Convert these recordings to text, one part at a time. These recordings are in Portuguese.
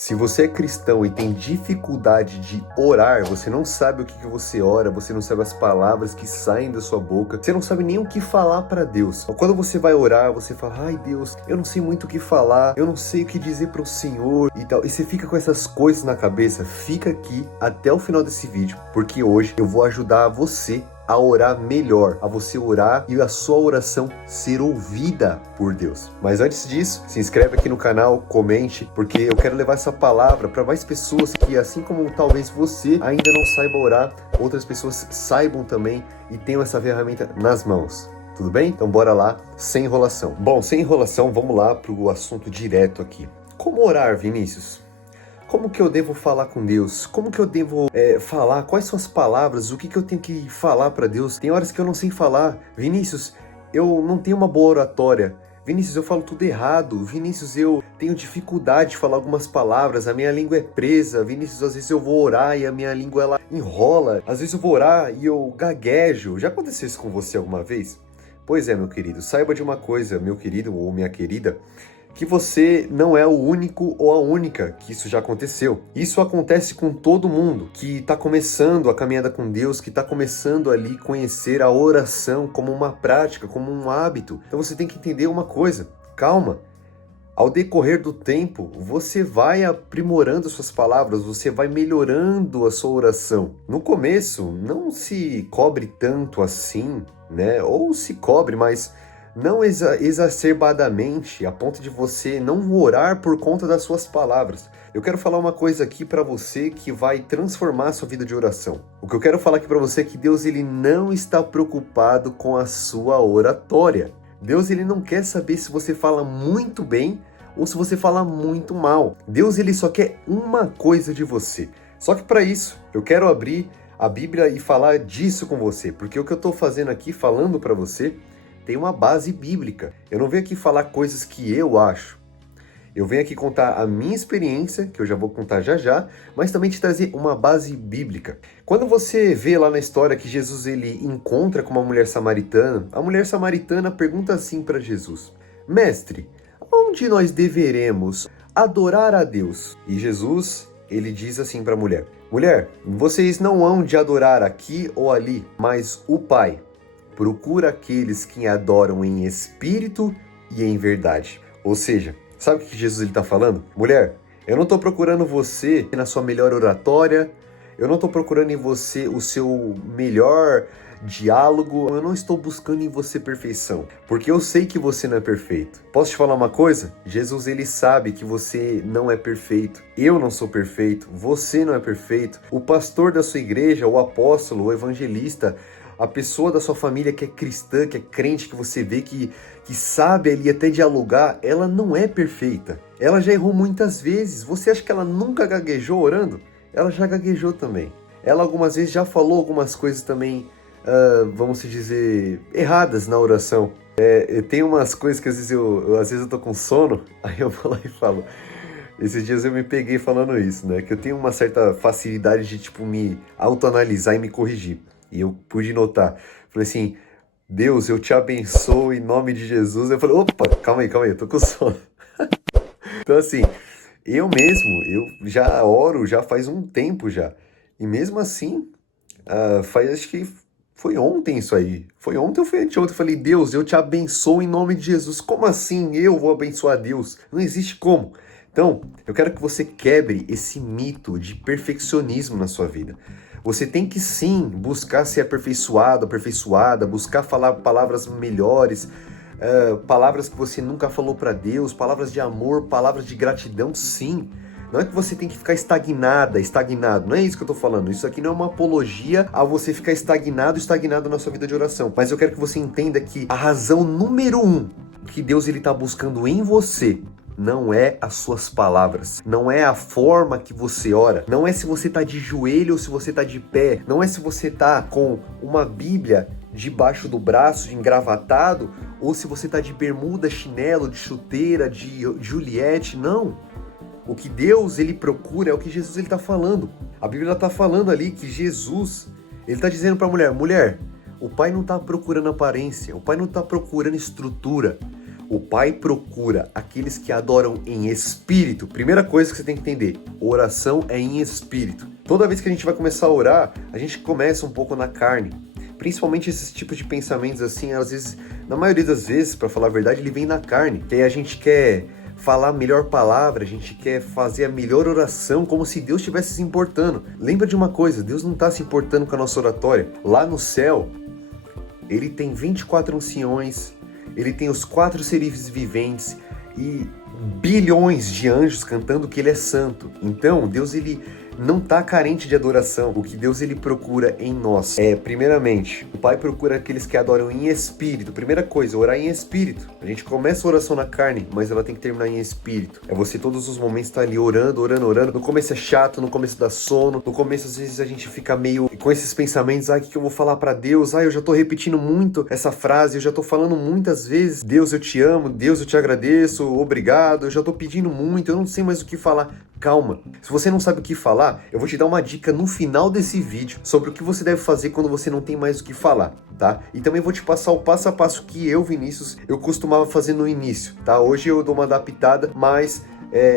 Se você é cristão e tem dificuldade de orar, você não sabe o que você ora, você não sabe as palavras que saem da sua boca, você não sabe nem o que falar para Deus. Quando você vai orar, você fala: ai Deus, eu não sei muito o que falar, eu não sei o que dizer para o Senhor e tal. E você fica com essas coisas na cabeça. Fica aqui até o final desse vídeo, porque hoje eu vou ajudar você a orar melhor, a você orar e a sua oração ser ouvida por Deus. Mas antes disso, se inscreve aqui no canal, comente, porque eu quero levar essa palavra para mais pessoas que, assim como talvez você ainda não saiba orar, outras pessoas saibam também e tenham essa ferramenta nas mãos. Tudo bem? Então bora lá, sem enrolação. Bom, sem enrolação, vamos lá para o assunto direto aqui. Como orar, Vinícius? Como que eu devo falar com Deus? Como que eu devo falar? Quais são as palavras? O que eu tenho que falar para Deus? Tem horas que eu não sei falar. Vinícius, eu não tenho uma boa oratória. Vinícius, eu falo tudo errado. Vinícius, eu tenho dificuldade de falar algumas palavras. A minha língua é presa. Vinícius, às vezes eu vou orar e a minha língua ela enrola. Às vezes eu vou orar e eu gaguejo. Já aconteceu isso com você alguma vez? Pois é, meu querido. Saiba de uma coisa, meu querido ou minha querida, que você não é o único ou a única que isso já aconteceu. Isso acontece com todo mundo que está começando a caminhada com Deus, que está começando ali conhecer a oração como uma prática, como um hábito. Então você tem que entender uma coisa, calma. Ao decorrer do tempo, você vai aprimorando suas palavras, você vai melhorando a sua oração. No começo, não se cobre tanto assim, né? Ou se cobre, mas não exacerbadamente, a ponto de você não orar por conta das suas palavras. Eu quero falar uma coisa aqui para você que vai transformar a sua vida de oração. O que eu quero falar aqui para você é que Deus ele não está preocupado com a sua oratória. Deus ele não quer saber se você fala muito bem ou se você fala muito mal. Deus ele só quer uma coisa de você. Só que para isso, eu quero abrir a Bíblia e falar disso com você, porque o que eu estou fazendo aqui, falando para você, tem uma base bíblica. Eu não venho aqui falar coisas que eu acho. Eu venho aqui contar a minha experiência, que eu já vou contar já já, mas também te trazer uma base bíblica. Quando você vê lá na história que Jesus ele encontra com uma mulher samaritana, a mulher samaritana pergunta assim para Jesus: Mestre, onde nós deveremos adorar a Deus? E Jesus, ele diz assim para a mulher: Mulher, vocês não hão de adorar aqui ou ali, mas o Pai procura aqueles que adoram em espírito e em verdade. Ou seja, sabe o que Jesus está falando? Mulher, eu não estou procurando você na sua melhor oratória, eu não estou procurando em você o seu melhor diálogo, eu não estou buscando em você perfeição, porque eu sei que você não é perfeito. Posso te falar uma coisa? Jesus ele sabe que você não é perfeito, eu não sou perfeito, você não é perfeito, o pastor da sua igreja, o apóstolo, o evangelista, a pessoa da sua família que é cristã, que é crente, que você vê que sabe ali até dialogar, ela não é perfeita. Ela já errou muitas vezes. Você acha que ela nunca gaguejou orando? Ela já gaguejou também. Ela algumas vezes já falou algumas coisas também, vamos dizer, erradas na oração. Tem umas coisas que às vezes eu tô com sono, aí eu vou lá e falo. Esses dias eu me peguei falando isso, né? Que eu tenho uma certa facilidade de, tipo, me autoanalisar e me corrigir. E eu pude notar. Falei assim: Deus, eu te abençoo em nome de Jesus. Eu falei: opa, calma aí, eu tô com sono. Então assim, eu mesmo, eu já oro, já faz um tempo já. E mesmo assim, acho que foi ontem isso aí. Foi ontem ou foi anteontem? Eu falei: Deus, eu te abençoo em nome de Jesus. Como assim eu vou abençoar Deus? Não existe como. Então, eu quero que você quebre esse mito de perfeccionismo na sua vida. Você tem que sim buscar ser aperfeiçoado, aperfeiçoada, buscar falar palavras melhores, palavras que você nunca falou para Deus, palavras de amor, palavras de gratidão, sim. Não é que você tem que ficar estagnado, não é isso que eu tô falando. Isso aqui não é uma apologia a você ficar estagnado na sua vida de oração. Mas eu quero que você entenda que a razão número 1 que Deus ele tá buscando em você não é as suas palavras, não é a forma que você ora, não é se você tá de joelho ou se você tá de pé, não é se você tá com uma Bíblia debaixo do braço, engravatado, ou se você tá de bermuda, chinelo, de chuteira, de Juliette, não. O que Deus ele procura é o que Jesus ele tá falando. A Bíblia tá falando ali que Jesus, ele tá dizendo pra mulher, o Pai não tá procurando aparência, o Pai não tá procurando estrutura, O Pai procura aqueles que adoram em espírito. Primeira coisa que você tem que entender, oração é em espírito. Toda vez que a gente vai começar a orar, a gente começa um pouco na carne. Principalmente esses tipos de pensamentos assim, às vezes, na maioria das vezes, para falar a verdade, ele vem na carne. Que aí a gente quer falar a melhor palavra, a gente quer fazer a melhor oração, como se Deus estivesse se importando. Lembra de uma coisa, Deus não está se importando com a nossa oratória. Lá no céu, ele tem 24 anciões, ele tem os 4 seres viventes e bilhões de anjos cantando que ele é santo. Então, Deus, ele não está carente de adoração. O que Deus, ele procura em nós é, primeiramente, o Pai procura aqueles que adoram em espírito. Primeira coisa, orar em espírito. A gente começa a oração na carne, mas ela tem que terminar em espírito. É você todos os momentos estar ali orando. No começo é chato, no começo dá sono, no começo às vezes a gente fica meio com esses pensamentos, o que eu vou falar pra Deus? Eu já tô repetindo muito essa frase, eu já tô falando muitas vezes, Deus, eu te amo, Deus, eu te agradeço, obrigado, eu já tô pedindo muito, eu não sei mais o que falar. Calma, se você não sabe o que falar, eu vou te dar uma dica no final desse vídeo sobre o que você deve fazer quando você não tem mais o que falar, tá? E também vou te passar o passo a passo que eu, Vinícius, eu costumava fazer no início, tá? Hoje eu dou uma adaptada, mas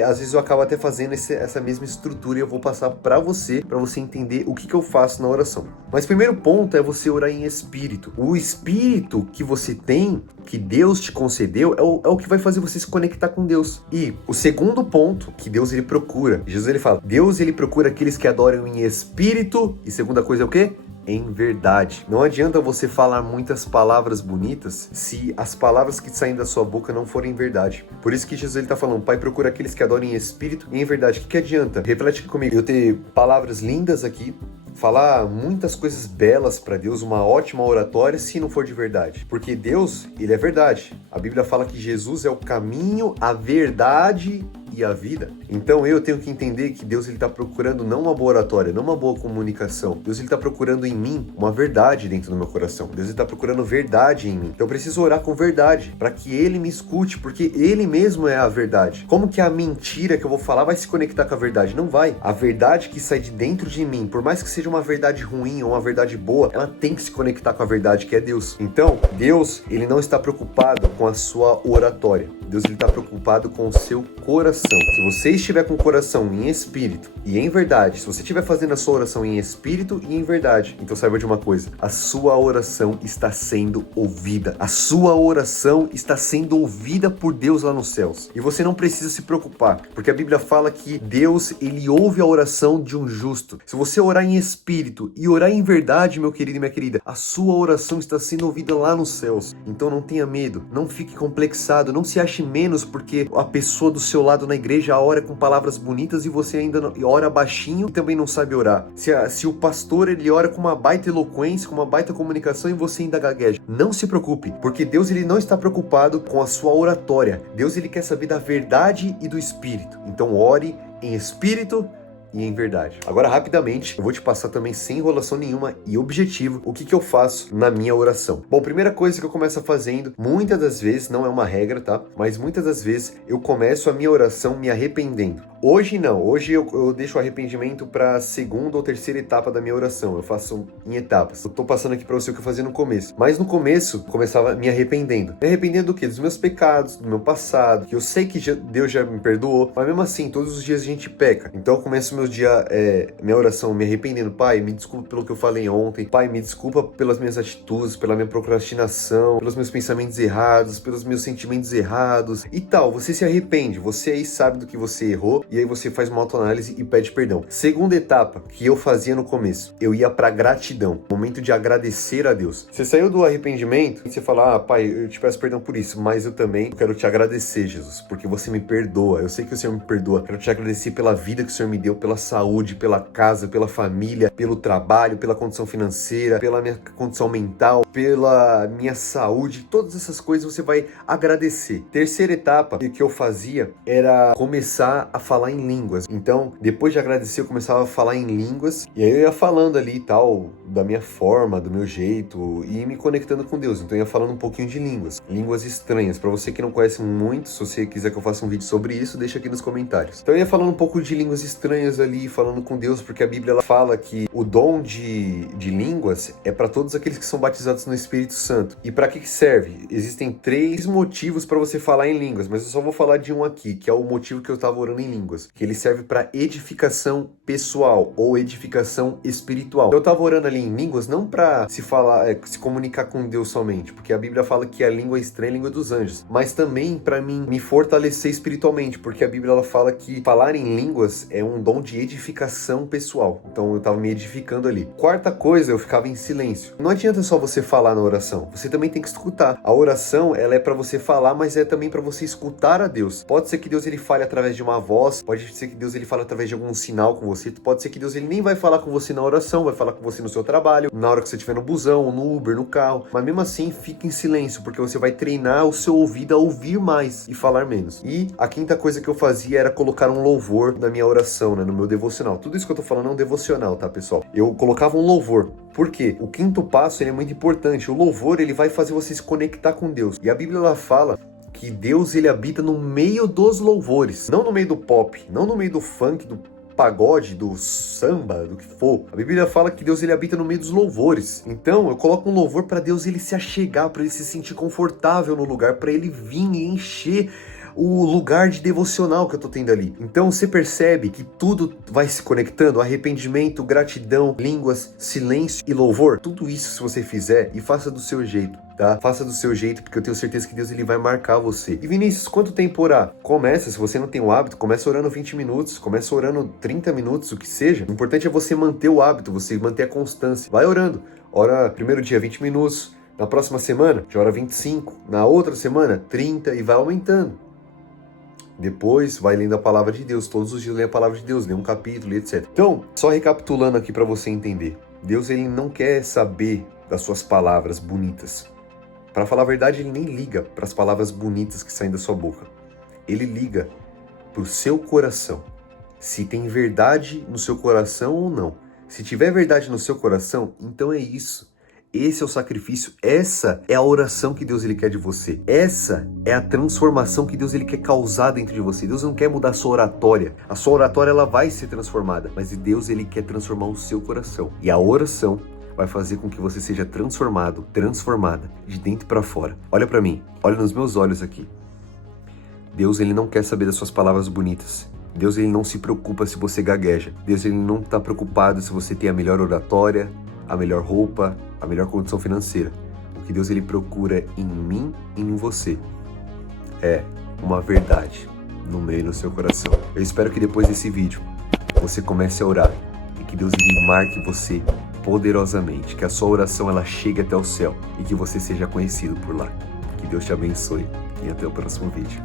às vezes eu acabo até fazendo essa mesma estrutura e eu vou passar para você entender o que eu faço na oração. Mas primeiro ponto é você orar em espírito. O espírito que você tem, que Deus te concedeu, é o que vai fazer você se conectar com Deus. E o segundo ponto que Deus, ele procura, Jesus, ele fala, Deus, ele procura aqueles que adoram em espírito, e segunda coisa é o quê? Em verdade. Não adianta você falar muitas palavras bonitas se as palavras que saem da sua boca não forem verdade. Por isso que Jesus, ele tá falando, Pai, procura aqueles que adoram em espírito e em verdade. O que adianta? Reflete comigo. Eu ter palavras lindas aqui, falar muitas coisas belas para Deus, uma ótima oratória, se não for de verdade. Porque Deus, ele é verdade. A Bíblia fala que Jesus é o caminho, a verdade e a vida. Então eu tenho que entender que Deus, ele tá procurando não uma boa oratória, não uma boa comunicação. Deus, ele tá procurando em mim uma verdade dentro do meu coração. Deus, ele tá procurando verdade em mim. Então eu preciso orar com verdade para que ele me escute, porque ele mesmo é a verdade. Como que a mentira que eu vou falar vai se conectar com a verdade? Não vai. A verdade que sai de dentro de mim, por mais que seja uma verdade ruim ou uma verdade boa, ela tem que se conectar com a verdade que é Deus. Então, Deus, ele não está preocupado com a sua oratória. Deus, ele está preocupado com o seu coração. Se você estiver com o coração em espírito e em verdade, se você estiver fazendo a sua oração em espírito e em verdade, então saiba de uma coisa, a sua oração está sendo ouvida. A sua oração está sendo ouvida por Deus lá nos céus. E você não precisa se preocupar, porque a Bíblia fala que Deus, ele ouve a oração de um justo. Se você orar em espírito e orar em verdade, meu querido e minha querida, a sua oração está sendo ouvida lá nos céus. Então não tenha medo, não fique complexado, não se ache menos porque a pessoa do seu lado na igreja ora com palavras bonitas e você ainda ora baixinho e também não sabe orar. Se o pastor, ele ora com uma baita eloquência, com uma baita comunicação e você ainda gagueja. Não se preocupe, porque Deus, ele não está preocupado com a sua oratória. Deus, ele quer saber da verdade e do espírito. Então ore em espírito e em verdade. Agora, rapidamente, eu vou te passar também, sem enrolação nenhuma e objetivo, o que eu faço na minha oração. Bom, primeira coisa que eu começo fazendo, muitas das vezes, não é uma regra, tá? Mas muitas das vezes eu começo a minha oração me arrependendo. Hoje não, hoje eu deixo o arrependimento para a segunda ou terceira etapa da minha oração. Eu faço em etapas. Eu tô passando aqui para você o que eu fazia no começo. Mas no começo, começava me arrependendo. Me arrependendo do quê? Dos meus pecados, do meu passado, que eu sei que Deus já me perdoou, mas mesmo assim, todos os dias a gente peca. Então eu começo meu dia, minha oração me arrependendo. Pai, me desculpa pelo que eu falei ontem. Pai, me desculpa pelas minhas atitudes, pela minha procrastinação, pelos meus pensamentos errados, pelos meus sentimentos errados e tal. Você se arrepende, você aí sabe do que você errou e aí você faz uma autoanálise e pede perdão. Segunda etapa que eu fazia no começo, eu ia pra gratidão, momento de agradecer a Deus. Você saiu do arrependimento e você fala, pai, eu te peço perdão por isso, mas eu também quero te agradecer, Jesus, porque você me perdoa. Eu sei que o Senhor me perdoa. Quero te agradecer pela vida que o Senhor me deu, pela saúde, pela casa, pela família, pelo trabalho, pela condição financeira, pela minha condição mental, pela minha saúde. Todas essas coisas você vai agradecer. Terceira etapa que eu fazia era começar a falar falar em línguas. Então, depois de agradecer, eu começava a falar em línguas, e aí eu ia falando ali e tal, da minha forma, do meu jeito, e me conectando com Deus. Então eu ia falando um pouquinho de línguas estranhas. Pra você que não conhece muito, se você quiser que eu faça um vídeo sobre isso, deixa aqui nos comentários. Então eu ia falando um pouco de línguas estranhas ali, falando com Deus, porque a Bíblia ela fala que o dom de línguas é para todos aqueles que são batizados no Espírito Santo. E para que serve? Existem 3 motivos para você falar em línguas, mas eu só vou falar de um aqui, que é o motivo que eu estava orando em línguas, que ele serve para edificação pessoal ou edificação espiritual. Eu estava orando ali em línguas não para se falar, se comunicar com Deus somente, porque a Bíblia fala que a língua estranha é a língua dos anjos, mas também para mim me fortalecer espiritualmente, porque a Bíblia ela fala que falar em línguas é um dom de edificação pessoal. Então eu estava me edificando ali. Quarta coisa, eu ficava em silêncio. Não adianta só você falar na oração, você também tem que escutar. A oração, ela é para você falar, mas é também para você escutar a Deus. Pode ser que Deus ele fale através de uma voz, pode ser que Deus ele fale através de algum sinal com você, pode ser que Deus ele nem vai falar com você na oração, vai falar com você no seu trabalho, na hora que você estiver no busão, no Uber, no carro. Mas mesmo assim, fique em silêncio, porque você vai treinar o seu ouvido a ouvir mais e falar menos. E a quinta coisa que eu fazia era colocar um louvor na minha oração, né, no meu devocional. Tudo isso que eu tô falando é um devocional, tá, pessoal? Eu colocava um louvor. Por quê? O quinto passo ele é muito importante. O louvor ele vai fazer você se conectar com Deus. E a Bíblia ela fala que Deus ele habita no meio dos louvores, não no meio do pop, não no meio do funk, do pagode, do samba, do que for. A Bíblia fala que Deus ele habita no meio dos louvores. Então eu coloco um louvor para Deus ele se achegar, para ele se sentir confortável no lugar, para ele vir e encher o lugar de devocional que eu tô tendo ali. Então você percebe que tudo vai se conectando, arrependimento, gratidão, línguas, silêncio e louvor. Tudo isso se você fizer e faça do seu jeito, tá? Faça do seu jeito, porque eu tenho certeza que Deus ele vai marcar você. E Vinícius, quanto tempo orar? Começa, se você não tem o hábito, começa orando 20 minutos, começa orando 30 minutos, o que seja. O importante é você manter o hábito, você manter a constância. Vai orando. Ora, primeiro dia 20 minutos, na próxima semana, já ora 25, na outra semana 30 e vai aumentando. Depois vai lendo a palavra de Deus, todos os dias lê a palavra de Deus, lê um capítulo, etc. Então, só recapitulando aqui para você entender. Deus ele não quer saber das suas palavras bonitas. Para falar a verdade, ele nem liga para as palavras bonitas que saem da sua boca. Ele liga para o seu coração. Se tem verdade no seu coração ou não. Se tiver verdade no seu coração, então é isso. Esse é o sacrifício, essa é a oração que Deus ele quer de você. Essa é a transformação que Deus ele quer causar dentro de você. Deus não quer mudar a sua oratória. A sua oratória ela vai ser transformada, mas Deus ele quer transformar o seu coração. E a oração vai fazer com que você seja transformado, transformada de dentro para fora. Olha para mim, olha nos meus olhos aqui. Deus ele não quer saber das suas palavras bonitas. Deus ele não se preocupa se você gagueja. Deus ele não está preocupado se você tem a melhor oratória, a melhor roupa, a melhor condição financeira. O que Deus ele procura em mim e em você é uma verdade no meio do seu coração. Eu espero que depois desse vídeo você comece a orar e que Deus ele marque você poderosamente, que a sua oração ela chegue até o céu e que você seja conhecido por lá. Que Deus te abençoe e até o próximo vídeo.